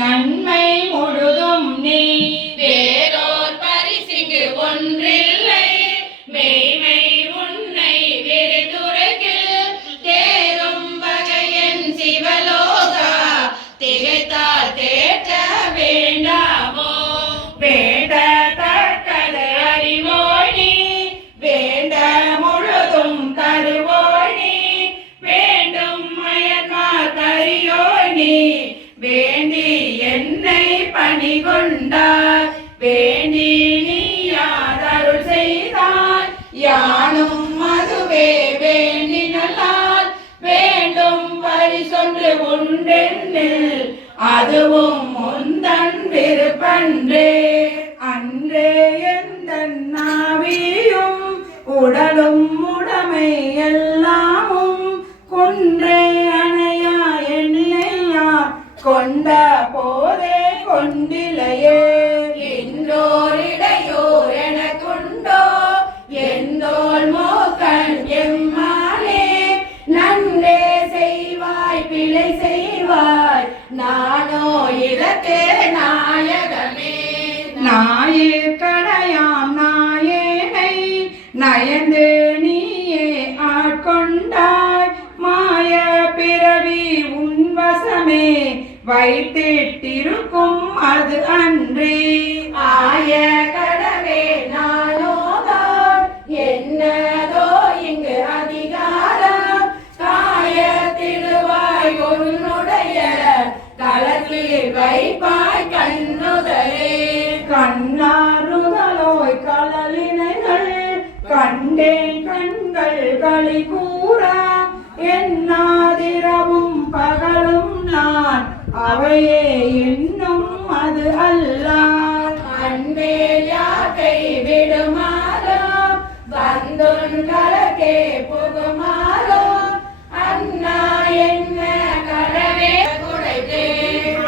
நன்மை முழு வேண்டி நீ யாதருள் செய்தார் யானும் அதுவே வேண்டினால் வேண்டும் பரிசொன்று உண்டென்னில் அதுவும் முந்தன் விருப்பன்றே. அன்றே எந்த நாவே இதற்கே நாயகமே. நாயே கடையாம் நாயேனை நயந்து நீயே ஆட்கொண்டாய். மாய பிறவி உன் வசமே வைத்திட்டிருக்கும் அது அன்றி. ஆய கடவே வைப்பாய் கண்ணுதலே கண்ணாறுதலோய் கலலினைகள் கண்டேன் கண்கள் களி கூற என்னாதிரவும் பகலும் நான் அவையே என்னும் அது அல்லார் அன்பே யாக்கை விடுமாறோ வந்துன் கலக்கே போ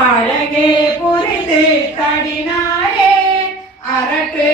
அழகே புரிந்து தடினாயே அரட்டு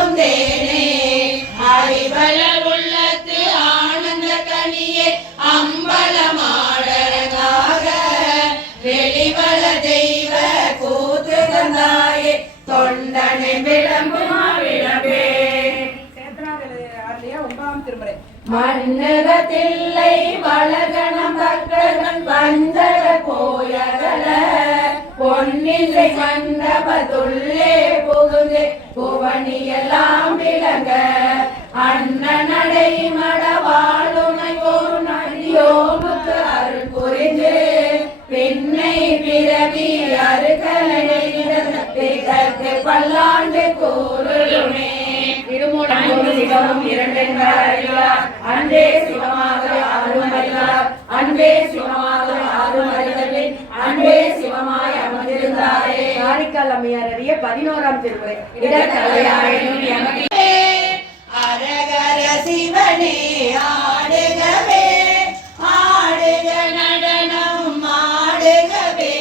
தித்திக்கும் தேனே. அறிவள உள்ளத்து ஆனந்த கனியே அம்பலமாடரகாக வெளிவள தெய்வ கூத்து தந்தாயே தொண்டனை விளம்புமா விளம்பே மன்னகத்தில்லை வளகணம் பக்தர்கள் வந்தர போயகல நின்றை மண்டபத்துள்ளே புகுந்து புவனியெல்லாம் விளங்க அண்ணனடை மடவாளுனை ஓர் நடியோமுக்கு அருள் புரிந்து பின்னை பிறவி அருகலை பல்லாண்டு கூறுமே திருமூலம் சிவமும் இரண்டென்பார் அறிவார். அன்பே சிவமாக ஆறும் அறிவார். அன்பே சிவமாக ஆறும் அறிதலின் அன்பே சிவமாய் அமர்ந்திருந்தாரே. காரைக்கால் அம்மையார் அறிய பதினோராம் திருமுறை. இடக்கலையாயினும் எமக்கு. அரகர சிவனே ஆடுகவே ஆடுக நடனம் ஆடுகவே.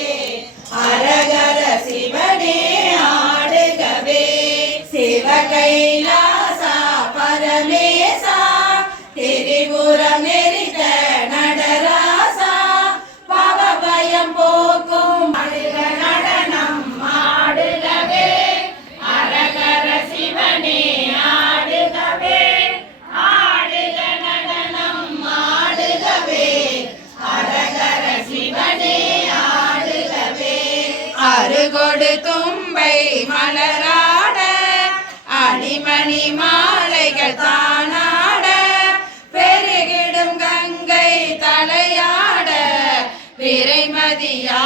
அரகர சிவனே ஆடுகவே. சிவ மலராட அணிமணி மாலைகள் தானாட பெருகிடும் கங்கை தலையாட விரைமதியா